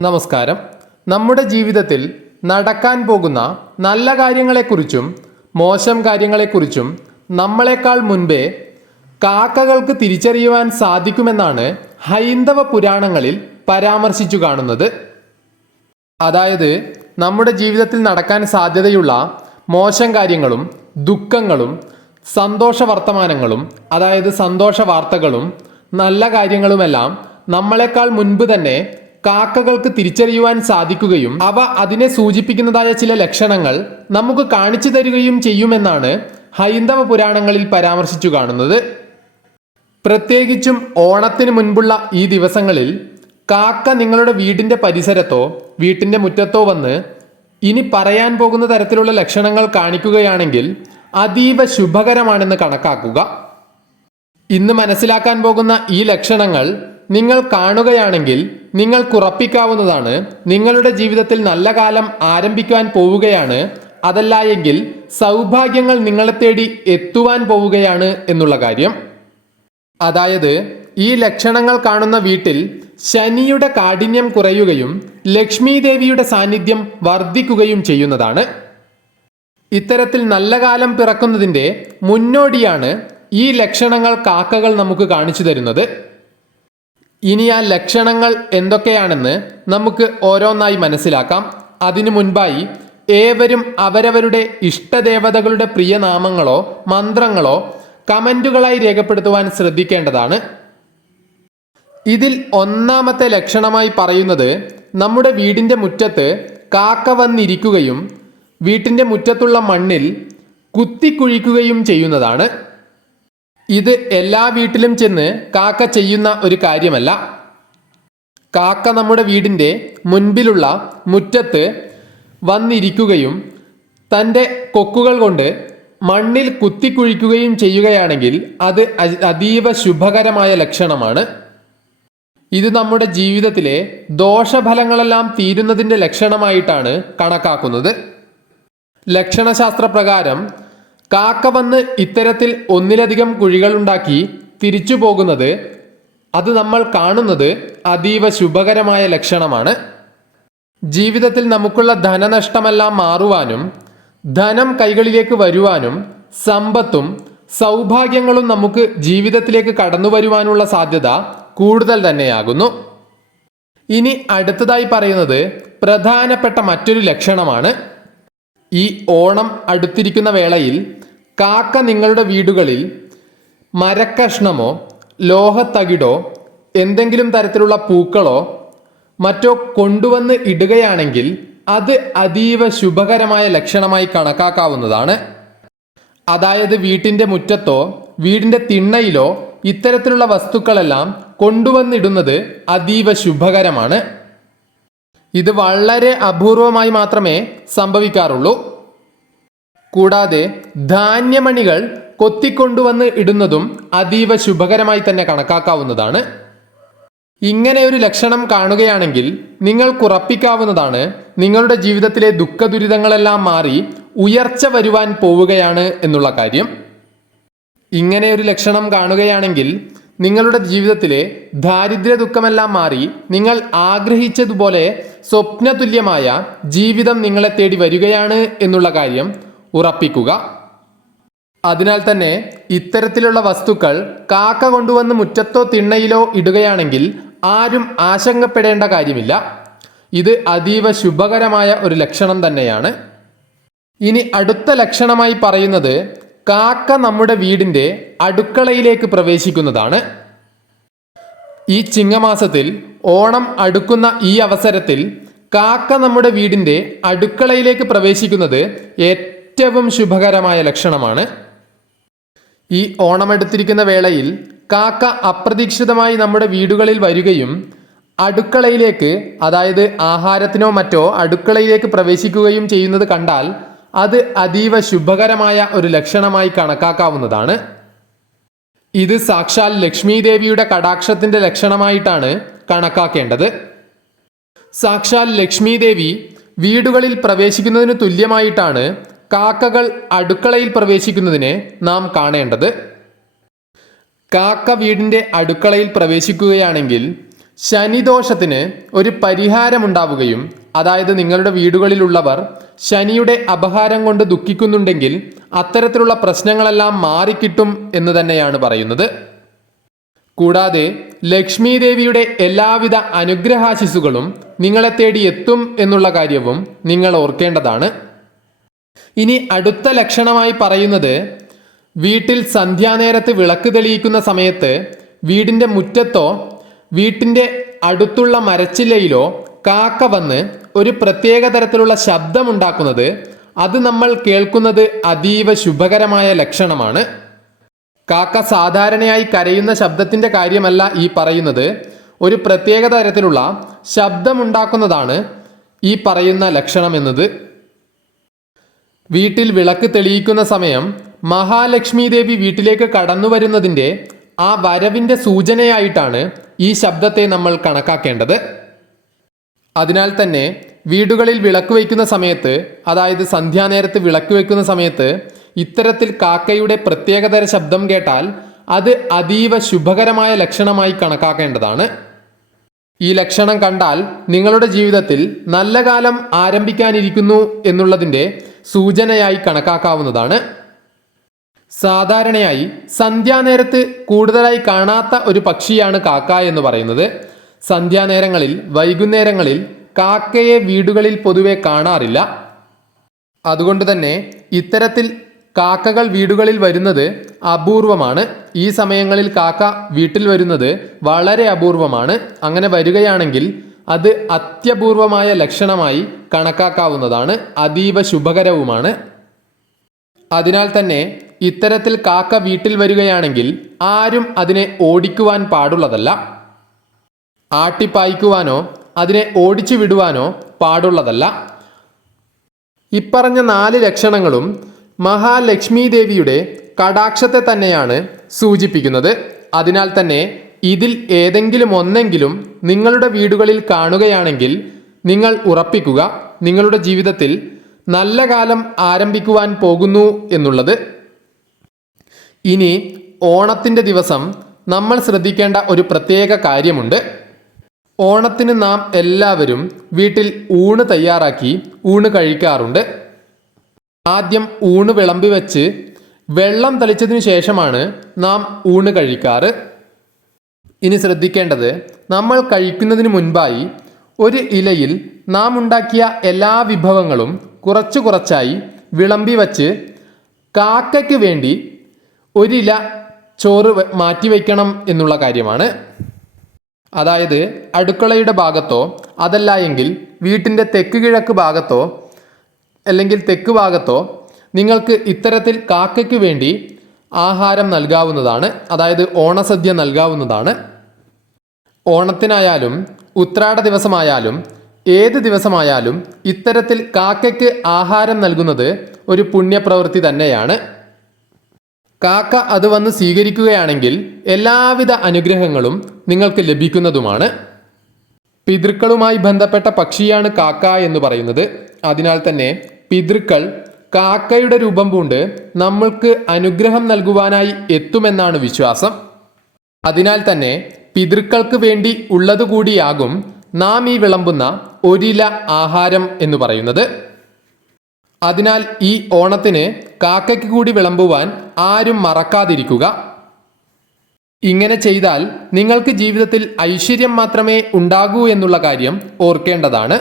നമസ്കാരം. നമ്മുടെ ജീവിതത്തിൽ നടക്കാൻ പോകുന്ന നല്ല കാര്യങ്ങളെക്കുറിച്ചും മോശം കാര്യങ്ങളെക്കുറിച്ചും നമ്മളെക്കാൾ മുൻപേ കാക്കകൾക്ക് തിരിച്ചറിയുവാൻ സാധിക്കുമെന്നാണ് ഹൈന്ദവ പുരാണങ്ങളിൽ പരാമർശിച്ചു കാണുന്നത്. അതായത് നമ്മുടെ ജീവിതത്തിൽ നടക്കാൻ സാധ്യതയുള്ള മോശം കാര്യങ്ങളും ദുഃഖങ്ങളും സന്തോഷ വർത്തമാനങ്ങളും അതായത് സന്തോഷ വാർത്തകളും നല്ല കാര്യങ്ങളുമെല്ലാം നമ്മളെക്കാൾ മുൻപ് തന്നെ കാക്കകൾക്ക് തിരിച്ചറിയുവാൻ സാധിക്കുകയും അവ അതിനെ സൂചിപ്പിക്കുന്നതായ ചില ലക്ഷണങ്ങൾ നമുക്ക് കാണിച്ചു തരികയും ചെയ്യുമെന്നാണ് ഹൈന്ദവ പുരാണങ്ങളിൽ പരാമർശിച്ചു കാണുന്നത്. പ്രത്യേകിച്ചും ഓണത്തിന് മുൻപുള്ള ഈ ദിവസങ്ങളിൽ കാക്ക നിങ്ങളുടെ വീടിന്റെ പരിസരത്തോ വീട്ടിന്റെ മുറ്റത്തോ വന്ന് ഇനി പറയാൻ പോകുന്ന തരത്തിലുള്ള ലക്ഷണങ്ങൾ കാണിക്കുകയാണെങ്കിൽ അതീവ ശുഭകരമാണെന്ന് കണക്കാക്കുക. ഇന്ന് മനസ്സിലാക്കാൻ പോകുന്ന ഈ ലക്ഷണങ്ങൾ നിങ്ങൾ കാണുകയാണെങ്കിൽ നിങ്ങൾക്കുറപ്പിക്കാവുന്നതാണ് നിങ്ങളുടെ ജീവിതത്തിൽ നല്ല കാലം ആരംഭിക്കാൻ പോവുകയാണ്. അതല്ല എങ്കിൽ സൗഭാഗ്യങ്ങൾ നിങ്ങളെ തേടി എത്തുവാൻ പോവുകയാണ് എന്നുള്ള കാര്യം. അതായത് ഈ ലക്ഷണങ്ങൾ കാണുന്ന വീട്ടിൽ ശനിയുടെ കാഠിന്യം കുറയുകയും ലക്ഷ്മി ദേവിയുടെ സാന്നിധ്യം വർദ്ധിക്കുകയും ചെയ്യുന്നതാണ്. ഇത്തരത്തിൽ നല്ല കാലം പിറക്കുന്നതിന്റെ മുന്നോടിയാണ് ഈ ലക്ഷണങ്ങൾ കാക്കകൾ നമുക്ക് കാണിച്ചു തരുന്നത്. ഇനി ആ ലക്ഷണങ്ങൾ എന്തൊക്കെയാണെന്ന് നമുക്ക് ഓരോന്നായി മനസ്സിലാക്കാം. അതിനു മുൻപായി ഏവരും അവരവരുടെ ഇഷ്ടദേവതകളുടെ പ്രിയനാമങ്ങളോ മന്ത്രങ്ങളോ കമന്റുകളായി രേഖപ്പെടുത്തുവാൻ ശ്രദ്ധിക്കേണ്ടതാണ്. ഇതിൽ ഒന്നാമത്തെ ലക്ഷണമായി പറയുന്നത് നമ്മുടെ വീടിന്റെ മുറ്റത്ത് കാക്ക വന്നിരിക്കുകയും വീട്ടിന്റെ മുറ്റത്തുള്ള മണ്ണിൽ കുത്തിക്കുഴിക്കുകയും ചെയ്യുന്നതാണ്. ഇത് എല്ലാ വീട്ടിലും ചെന്ന് കാക്ക ചെയ്യുന്ന ഒരു കാര്യമല്ല. കാക്ക നമ്മുടെ വീടിന്റെ മുൻപിലുള്ള മുറ്റത്ത് വന്നിരിക്കുകയും തന്റെ കൊക്കുകൾ കൊണ്ട് മണ്ണിൽ കുത്തിക്കുഴിക്കുകയും ചെയ്യുകയാണെങ്കിൽ അത് അതീവ ശുഭകരമായ ലക്ഷണമാണ്. ഇത് നമ്മുടെ ജീവിതത്തിലെ ദോഷഫലങ്ങളെല്ലാം തീരുന്നതിന്റെ ലക്ഷണമായിട്ടാണ് കണക്കാക്കുന്നത്. ലക്ഷണശാസ്ത്ര പ്രകാരം കാക്ക വന്ന് ഇത്തരത്തിൽ ഒന്നിലധികം കുഴികളുണ്ടാക്കി തിരിച്ചു പോകുന്നത് അത് നമ്മൾ കാണുന്നത് അതീവ ശുഭകരമായ ലക്ഷണമാണ്. ജീവിതത്തിൽ നമുക്കുള്ള ധനനഷ്ടമെല്ലാം മാറുവാനും ധനം കൈകളിലേക്ക് വരുവാനും സമ്പത്തും സൗഭാഗ്യങ്ങളും നമുക്ക് ജീവിതത്തിലേക്ക് കടന്നു വരുവാനുള്ള സാധ്യത കൂടുതൽ തന്നെയാകുന്നു. ഇനി അടുത്തതായി പറയുന്നത് പ്രധാനപ്പെട്ട മറ്റൊരു ലക്ഷണമാണ്. ഈ ഓണം അടുത്തിരിക്കുന്ന വേളയിൽ കാക്ക നിങ്ങളുടെ വീടുകളിൽ മരക്കഷ്ണമോ ലോഹത്തകിടോ എന്തെങ്കിലും തരത്തിലുള്ള പൂക്കളോ മറ്റോ കൊണ്ടുവന്ന് ഇടുകയാണെങ്കിൽ അത് അതീവ ശുഭകരമായ ലക്ഷണമായി കണക്കാക്കാവുന്നതാണ്. അതായത് വീട്ടിന്റെ മുറ്റത്തോ വീടിന്റെ തിണ്ണയിലോ ഇത്തരത്തിലുള്ള വസ്തുക്കളെല്ലാം കൊണ്ടുവന്നിടുന്നത് അതീവ ശുഭകരമാണ്. ഇത് വളരെ അപൂർവമായി മാത്രമേ സംഭവിക്കാറുള്ളൂ. കൂടാതെ ധാന്യമണികൾ കൊത്തിക്കൊണ്ടുവന്ന് ഇടുന്നതും അതീവ ശുഭകരമായി തന്നെ കണക്കാക്കാവുന്നതാണ്. ഇങ്ങനെ ഒരു ലക്ഷണം കാണുകയാണെങ്കിൽ നിങ്ങൾക്കുറപ്പിക്കാവുന്നതാണ് നിങ്ങളുടെ ജീവിതത്തിലെ ദുഃഖ ദുരിതങ്ങളെല്ലാം മാറി ഉയർച്ച വരുവാൻ പോവുകയാണ് എന്നുള്ള കാര്യം. ഇങ്ങനെ ഒരു ലക്ഷണം കാണുകയാണെങ്കിൽ നിങ്ങളുടെ ജീവിതത്തിലെ ദാരിദ്ര്യ ദുഃഖമെല്ലാം മാറി നിങ്ങൾ ആഗ്രഹിച്ചതുപോലെ സ്വപ്നതുല്യമായ ജീവിതം നിങ്ങളെ തേടി വരികയാണ് എന്നുള്ള കാര്യം ഉറപ്പിക്കുക. അതിനാൽ തന്നെ ഇത്തരത്തിലുള്ള വസ്തുക്കൾ കാക്ക കൊണ്ടുവന്ന് മുറ്റത്തോ തിണ്ണയിലോ ഇടുകയാണെങ്കിൽ ആരും ആശങ്കപ്പെടേണ്ട കാര്യമില്ല. ഇത് അതീവ ശുഭകരമായ ഒരു ലക്ഷണം തന്നെയാണ്. ഇനി അടുത്ത ലക്ഷണമായി പറയുന്നത് കാക്ക നമ്മുടെ വീടിന്റെ അടുക്കളയിലേക്ക് പ്രവേശിക്കുന്നതാണ്. ഈ ചിങ്ങമാസത്തിൽ ഓണം അടുക്കുന്ന ഈ അവസരത്തിൽ കാക്ക നമ്മുടെ വീടിന്റെ അടുക്കളയിലേക്ക് പ്രവേശിക്കുന്നത് ഏറ്റവും ശുഭകരമായ ലക്ഷണമാണ്. ഈ ഓണം എടുത്തിരിക്കുന്ന വേളയിൽ കാക്ക അപ്രതീക്ഷിതമായി നമ്മുടെ വീടുകളിൽ വരികയും അടുക്കളയിലേക്ക് അതായത് ആഹാരത്തിനോ മറ്റോ അടുക്കളയിലേക്ക് പ്രവേശിക്കുകയും ചെയ്യുന്നത് കണ്ടാൽ അത് അതീവ ശുഭകരമായ ഒരു ലക്ഷണമായി കണക്കാക്കാവുന്നതാണ്. ഇത് സാക്ഷാൽ ലക്ഷ്മി ദേവിയുടെ കടാക്ഷത്തിന്റെ ലക്ഷണമായിട്ടാണ് കണക്കാക്കേണ്ടത്. സാക്ഷാൽ ലക്ഷ്മി ദേവി വീടുകളിൽ പ്രവേശിക്കുന്നതിന് തുല്യമായിട്ടാണ് കാക്കകൾ അടുക്കളയിൽ പ്രവേശിക്കുന്നതിനെ നാം കാണേണ്ടത്. കാക്ക വീടിന്റെ അടുക്കളയിൽ പ്രവേശിക്കുകയാണെങ്കിൽ ശനിദോഷത്തിന് ഒരു പരിഹാരമുണ്ടാവുകയും അതായത് നിങ്ങളുടെ വീടുകളിലുള്ളവർ ശനിയുടെ അപഹാരം കൊണ്ട് ദുഃഖിക്കുന്നുണ്ടെങ്കിൽ അത്തരത്തിലുള്ള പ്രശ്നങ്ങളെല്ലാം മാറിക്കിട്ടും എന്ന് തന്നെയാണ് പറയുന്നത്. കൂടാതെ ലക്ഷ്മി ദേവിയുടെ എല്ലാവിധ അനുഗ്രഹാശിസുകളും നിങ്ങളെ തേടി എത്തും എന്നുള്ള കാര്യവും നിങ്ങൾ ഓർക്കേണ്ടതാണ്. ഇനി അടുത്ത ലക്ഷണമായി പറയുന്നത് വീട്ടിൽ സന്ധ്യാനേരത്ത് വിളക്ക് തെളിയിക്കുന്ന സമയത്ത് വീടിന്റെ മുറ്റത്തോ വീട്ടിന്റെ അടുത്തുള്ള മരച്ചില്ലയിലോ കാക്ക വന്ന് ഒരു പ്രത്യേക തരത്തിലുള്ള ശബ്ദമുണ്ടാക്കുന്നത് അത് നമ്മൾ കേൾക്കുന്നത് അതീവ ശുഭകരമായ ലക്ഷണമാണ്. കാക്ക സാധാരണയായി കരയുന്ന ശബ്ദത്തിന്റെ കാര്യമല്ല ഈ പറയുന്നത്. ഒരു പ്രത്യേക തരത്തിലുള്ള ശബ്ദമുണ്ടാക്കുന്നതാണ് ഈ പറയുന്ന ലക്ഷണം എന്നത്. വീട്ടിൽ വിളക്ക് തെളിയിക്കുന്ന സമയം മഹാലക്ഷ്മി ദേവി വീട്ടിലേക്ക് കടന്നു വരുന്നതിന്റെ ആ വരവിന്റെ സൂചനയായിട്ടാണ് ഈ ശബ്ദത്തെ നമ്മൾ കണക്കാക്കേണ്ടത്. അതിനാൽ തന്നെ വീടുകളിൽ വിളക്ക് വയ്ക്കുന്ന സമയത്ത് അതായത് സന്ധ്യാനേരത്ത് വിളക്ക് വയ്ക്കുന്ന സമയത്ത് ഇത്തരത്തിൽ കാക്കയുടെ പ്രത്യേകതര ശബ്ദം കേട്ടാൽ അത് അതീവ ശുഭകരമായ ലക്ഷണമായി കണക്കാക്കേണ്ടതാണ്. ഈ ലക്ഷണം കണ്ടാൽ നിങ്ങളുടെ ജീവിതത്തിൽ നല്ല കാലം ആരംഭിക്കാനിരിക്കുന്നു എന്നുള്ളതിന്റെ സൂചനയായി കണക്കാക്കാവുന്നതാണ്. സാധാരണയായി സന്ധ്യാനേരത്ത് കൂടുതലായി കാണാത്ത ഒരു പക്ഷിയാണ് കാക്ക എന്ന് പറയുന്നത്. സന്ധ്യാനേരങ്ങളിൽ വൈകുന്നേരങ്ങളിൽ കാക്കയെ വീടുകളിൽ പൊതുവെ കാണാറില്ല. അതുകൊണ്ട് തന്നെ ഇത്തരത്തിൽ കാക്കകൾ വീടുകളിൽ വരുന്നത് അപൂർവമാണ്. ഈ സമയങ്ങളിൽ കാക്ക വീട്ടിൽ വരുന്നത് വളരെ അപൂർവമാണ്. അങ്ങനെ വരികയാണെങ്കിൽ അത് അത്യപൂർവമായ ലക്ഷണമായി കണക്കാക്കാവുന്നതാണ്. അതീവ ശുഭകരവുമാണ്. അതിനാൽ തന്നെ ഇത്തരത്തിൽ കാക്ക വീട്ടിൽ വരികയാണെങ്കിൽ ആരും അതിനെ ഓടിക്കുവാൻ പാടുള്ളതല്ല. ആട്ടിപ്പായിക്കുവാനോ അതിനെ ഓടിച്ചു വിടുവാനോ പാടുള്ളതല്ല. ഇപ്പറഞ്ഞ നാല് ലക്ഷണങ്ങളും മഹാലക്ഷ്മി ദേവിയുടെ കടാക്ഷത്തെ തന്നെയാണ് സൂചിപ്പിക്കുന്നത്. അതിനാൽ തന്നെ ഇതിൽ ഏതെങ്കിലും ഒന്നെങ്കിലും നിങ്ങളുടെ വീടുകളിൽ കാണുകയാണെങ്കിൽ നിങ്ങൾ ഉറപ്പിക്കുക നിങ്ങളുടെ ജീവിതത്തിൽ നല്ല കാലം ആരംഭിക്കുവാൻ പോകുന്നു എന്നുള്ളത്. ഇനി ഓണത്തിന്റെ ദിവസം നമ്മൾ ശ്രദ്ധിക്കേണ്ട ഒരു പ്രത്യേക കാര്യമുണ്ട്. ഓണത്തിന് നാം എല്ലാവരും വീട്ടിൽ ഊണ് തയ്യാറാക്കി ഊണ് കഴിക്കാറുണ്ട്. ആദ്യം ഊണ് വിളമ്പി വെച്ച് വെള്ളം തളിച്ചതിനു ശേഷമാണ് നാം ഊണ് കഴിക്കാറ്. ഇനി ശ്രദ്ധിക്കേണ്ടത് നമ്മൾ കഴിക്കുന്നതിന് മുൻപായി ഒരു ഇലയിൽ നാം ഉണ്ടാക്കിയ എല്ലാ വിഭവങ്ങളും കുറച്ചു കുറച്ചായി വിളമ്പി വച്ച് കാക്കയ്ക്ക് വേണ്ടി ഒരില ചോറ് മാറ്റി വയ്ക്കണം എന്നുള്ള കാര്യമാണ്. അതായത് അടുക്കളയുടെ ഭാഗത്തോ അതല്ല എങ്കിൽ വീട്ടിന്റെ തെക്ക് കിഴക്ക് ഭാഗത്തോ അല്ലെങ്കിൽ തെക്ക് ഭാഗത്തോ നിങ്ങൾക്ക് ഇത്തരത്തിൽ കാക്കയ്ക്ക് വേണ്ടി ആഹാരം നൽകാവുന്നതാണ്. അതായത് ഓണസദ്യ നൽകാവുന്നതാണ്. ഓണത്തിനായാലും ഉത്രാട ദിവസമായാലും ഏത് ദിവസമായാലും ഇത്തരത്തിൽ കാക്കയ്ക്ക് ആഹാരം നൽകുന്നത് ഒരു പുണ്യപ്രവൃത്തി തന്നെയാണ്. കാക്ക അത് വന്ന് സ്വീകരിക്കുകയാണെങ്കിൽ എല്ലാവിധ അനുഗ്രഹങ്ങളും നിങ്ങൾക്ക് ലഭിക്കുന്നതുമാണ്. പിതൃക്കളുമായി ബന്ധപ്പെട്ട പക്ഷിയാണ് കാക്ക എന്ന് പറയുന്നത്. അതിനാൽ തന്നെ പിതൃക്കൾ കാക്കയുടെ രൂപം പൂണ്ട് നമ്മൾക്ക് അനുഗ്രഹം നൽകുവാനായി എത്തുമെന്നാണ് വിശ്വാസം. അതിനാൽ തന്നെ പിതൃക്കൾക്ക് വേണ്ടി ഉള്ളതുകൂടിയാകും നാം ഈ വിളമ്പുന്ന ഒരില ആഹാരം എന്ന് പറയുന്നത്. അതിനാൽ ഈ ഓണത്തിന് കാക്കയ്ക്ക് കൂടി വിളമ്പുവാൻ ആരും മറക്കാതിരിക്കുക. ഇങ്ങനെ ചെയ്താൽ നിങ്ങൾക്ക് ജീവിതത്തിൽ ഐശ്വര്യം മാത്രമേ ഉണ്ടാകൂ എന്നുള്ള കാര്യം ഓർക്കേണ്ടതാണ്.